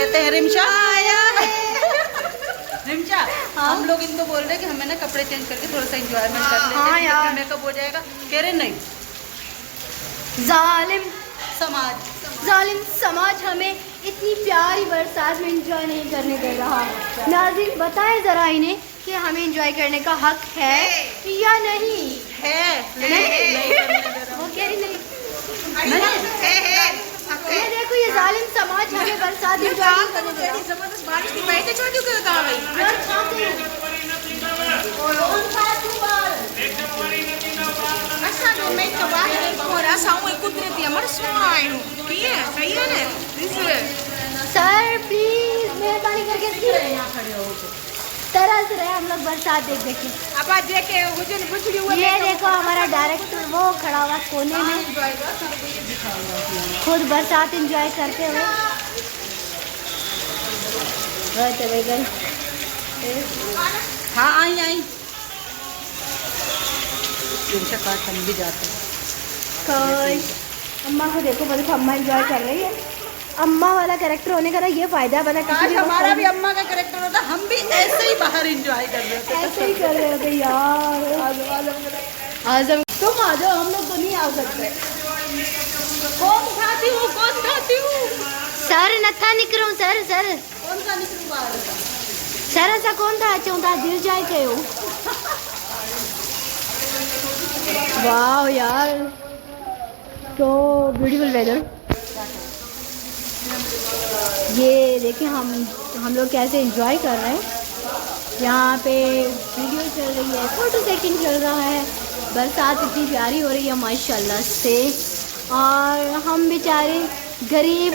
लेते हैं। रिमशा रिमशा, हम लोग इनको बोल रहे हैं कि हमें ना कपड़े चेंज करके थोड़ा सा एंजॉयमेंट कर लेते हैं, यार मेकअप हो जाएगा। कह रहे नहीं, जालिम समाज हमें इतनी प्यारी बरसात में एंजॉय नहीं करने दे रहा। नाज़रीन बताएं जरा इन्हें कि हमें एंजॉय करने का हक है या नहीं है। वो कह रही नहीं। ये देखो, ये जालिम समाज हमें बरसात एंजॉय नहीं करने दे रहा। सर प्लीज मेहरबानी करके तरस रहे हम लोग बरसात देख देख के। ये देखो हमारा डायरेक्टर वो खड़ा हुआ कोने में, खुद बरसात एंजॉय करते हुए। चले गए। हाँ आई हम भी जाते हैं। अम्मा को देखो, मतलब अम्मा एंजॉय कर रही है। अम्मा वाला कैरेक्टर होने का ना ये फायदा है, पता है हमारा भी अम्मा का कैरेक्टर होता, हम भी ऐसे ही बाहर एंजॉय कर रहे होते, ऐसे ही कर रहे होते यार। आजम तुम आ जाओ, हम लोग तो नहीं आ सकते। कौन खाती हूँ सर नथा निकरूं सर कौन सा निकरूं बाहर सर ऐसा कौन था चौंधा दिल जाए कयो। वाह यार, तो ब्यूटीफुल वेदर। ये देखिए हम लोग कैसे एंजॉय कर रहे हैं। यहाँ पे वीडियो चल रही है, फोटो सेकंड चल रहा है। बरसात इतनी प्यारी हो रही है माशाल्लाह से, और हम बेचारे गरीब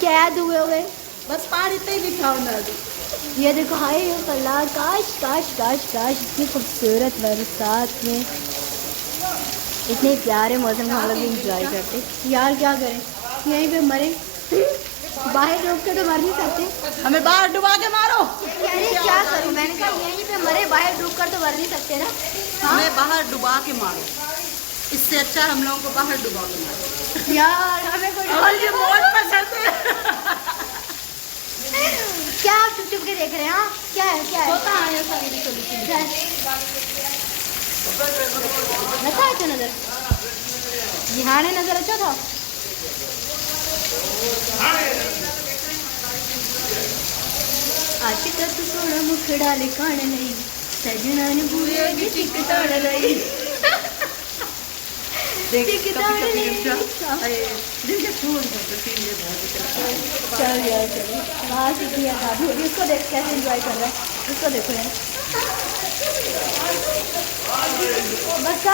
कैद हुए बस पार इतना ही दिखाओ ना। ये देखो, हाय अल्लाह, काश काश काश काश इतनी खूबसूरत बरसात में इतने प्यारे मौसम में हम लोग इंजॉय करते। यार क्या करें, यहीं पे मरे, बाहर डूब के तो मर नहीं सकते, हमें बाहर डुबा के मारो। अरे क्या करूं, मैंने कहा यहीं पे मरे, बाहर डूब कर तो मर नहीं सकते ना। हमें बाहर डुबा के मारो, इससे अच्छा हम लोगों को बाहर डुबा के मारो। यार हमें कोई बहुत पसंद है। क्या आप चुप चुप के देख रहे हैं? हाँ क्या है होता है ऐसा अच्छा नजर, यहाँ नजर अच्छा था। आशिक सोना मुखड़ा लिखाण नहीं, सजना ने बुरे टिकटाण नहीं। चल यार चलो, वहाँ से किया था। इसको देख कैसे एंजॉय कर रहा है, इसको देखो यार। बस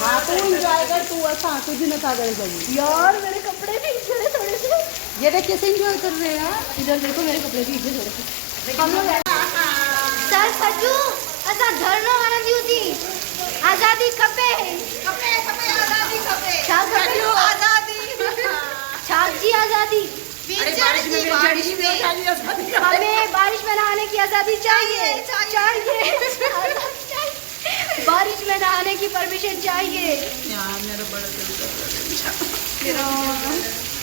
हाँ तू एंजॉय कर, तू अच्छा तुझे न था करेगी यार। मेरे कपड़े भी इधर थोड़े से, ये देख कैसे एंजॉय कर रहे हैं यार। इधर देखो मेरे कपड़े भी इधर थोड़े से। हम लोग सर सजू ऐसा धरना वाला दी थी, आजादी खपे आजादी खपे छाजी आजादी। हमें बारिश में नहाने की आजादी चाहिए। बारिश में नहाने की परमिशन चाहिए।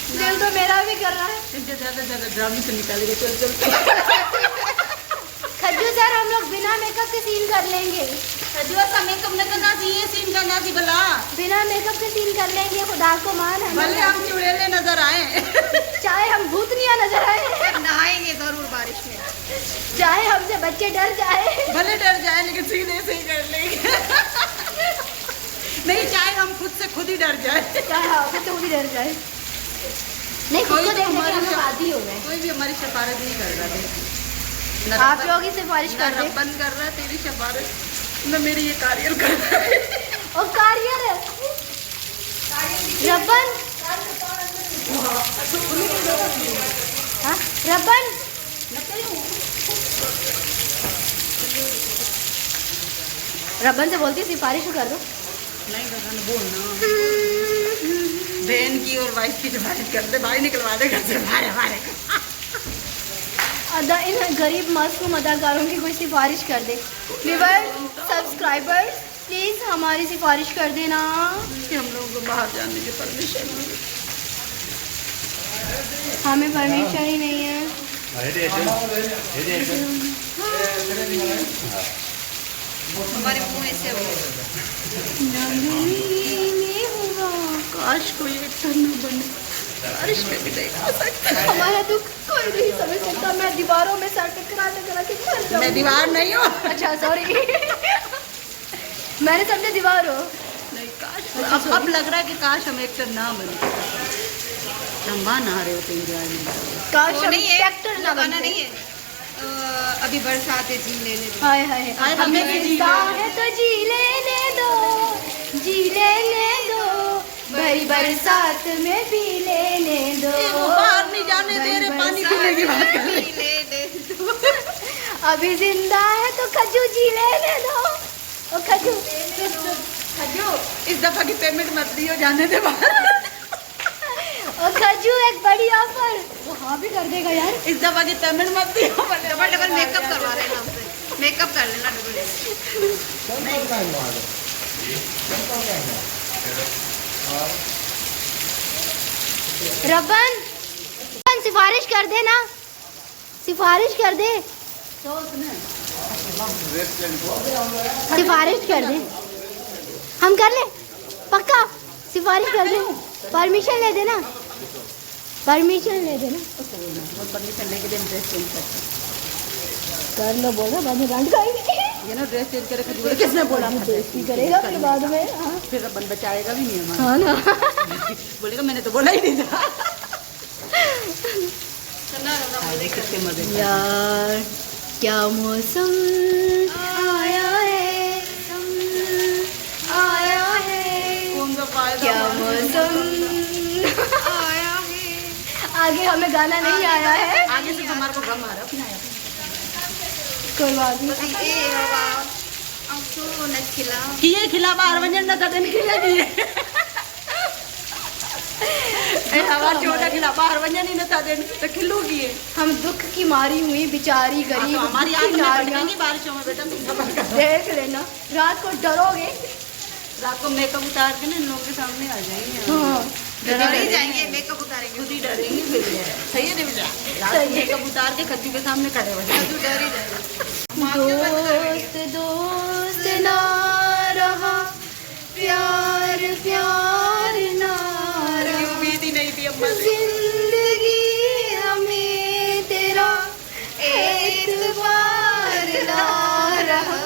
दिल तो मेरा भी कर रहा है। ज्यादा ड्रामे से निकालेंगे। चल खज्जू सर, हम लोग बिना मेकअप के सीन कर लेंगे। खज्जू सा मेकअप न करना चाहिए, सीन करना चाहिए भला। बिना मेकअप के सीन कर लेंगे, खुदा को मान। भले हम चुड़ैले नजर आए, चाहे हम भूतनिया नजर आए, नहाएंगे जरूर बारिश में। चाहे हमसे बच्चे डर जाए, भले डर जाए लेकिन सीन ऐसे ही कर लेंगे। नहीं, चाहे हम खुद से खुद ही डर जाए, चाहे खुद से खुद ही डर जाए। नहीं, खुद को देखने के हम लोग आदी हो गए। कोई भी हमारी सिफारिश नहीं कर रहा है। आप लोग ही सिफारिश कर रहे हैं। बंद कर रहा है तेरी सिफारिश, न मेरी ये कारियल कर रहा है। और कारियल है रबन, हाँ रबन रबन से बोलती सिफारिश कर दो। नहीं रबन बोलना, बहन की और वाइफ की सिफारिश कर दे, भाई निकलवा दे घर से बाहर हमारे। इन गरीब मासूम अदाकारों की कोई सिफारिश कर दे। व्यूअर्स, सब्सक्राइबर्स, प्लीज हमारी सिफारिश कर देना कि हम लोगों को बाहर जाने की परमिशन मिले। हमें परमिशन ही नहीं है। हमारे मुंह ऐसे हो काश कोई एक्टर न बने, बारिश में भी नहीं आ सकता। हमारा दुख कोई नहीं समझ सकता। मैं दीवारों में सर टकरा टकरा के मर जाऊंगी। मैं दीवार नहीं हूँ। अच्छा सॉरी मैंने समझा दीवार हो। नहीं काश अब लग रहा है कि काश हम एक्टर ना बने, लंबा ना रहे होते इंजॉय में। काश हम नहीं है, एक्टर ना गाना बनते। नहीं है। अभी बरसात है, जी लेने दो। हाय हाय हाय, हमें भी जी जिंदा है तो जी लेने दो, जी लेने दो, भरी बरसात में भी लेने दो। वो बाहर नहीं जाने दे रहे, पानी पीने की बात कर रहे। अभी जिंदा है तो खजू जी लेने दो। ओ खजू इस दफा की पेमेंट मत दियो, जाने दे बाहर। ओ खजू एक बड़ी ऑफर। वो हाँ भी कर देगा यार। इस दफा की पेमेंट मत दियो। डबल डबल मेकअप करवा रहे हैं हमसे, मेकअप कर लेना डबल। रबन सिफारिश कर दे ना, सिफारिश कर दे, सिफारिश कर दे। हम कर ले पक्का, सिफारिश कर दे। परमिशन ले देना, परमिशन ले देना। परमिशन लेके दे, ड्रेस चेंज करते कर लो, बोला बाद में डांट खाएंगे। ये ना, ड्रेस चेंज करे खजूर किसने बोला? बेइज्जती करेगा फिर बाद में। हाँ फिर अपन बचाएगा भी नहीं हमारा। हाँ ना बोलेगा मैंने तो बोला ही नहीं था। कितने मजे यार, क्या मौसम आया है, आया है, कौन सा फायदा? क्या मौसम आया है। आगे हमें गाना नहीं आया है। आगे से हमारे को गम आ रहा है। कोई बात नहीं। किए खिला बाहर वंजन न तदन किए किए ए हवा छोटा खिला बाहर वंजन ही न तदन तो खिलो किए। हम दुख की मारी हुई बेचारी गरीब हमारी आंख में भटकेंगी बारिशों में बेटा, तुम सबर करो। देख लेना, रात को डरोगे। रात को मेकअप उतार के ना इन लोगों के सामने आ जाएंगे। हाँ डर ही जाएंगे, मेकअप उतारेंगे, खुद ही डरेंगे फिर। सही है नहीं बेटा? रात को मेकअप उतार के खज्जू के सामने खड़े हो जाएंगे, खज्जू डर ही जाएगा। दोस्त दोस्त ना रहा, प्यार प्यार ना रहा, उम्मीद ही नहीं थी अम्मा से। जिंदगी हमें तेरा एतबार ना रहा।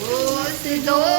दोस्त दोस्त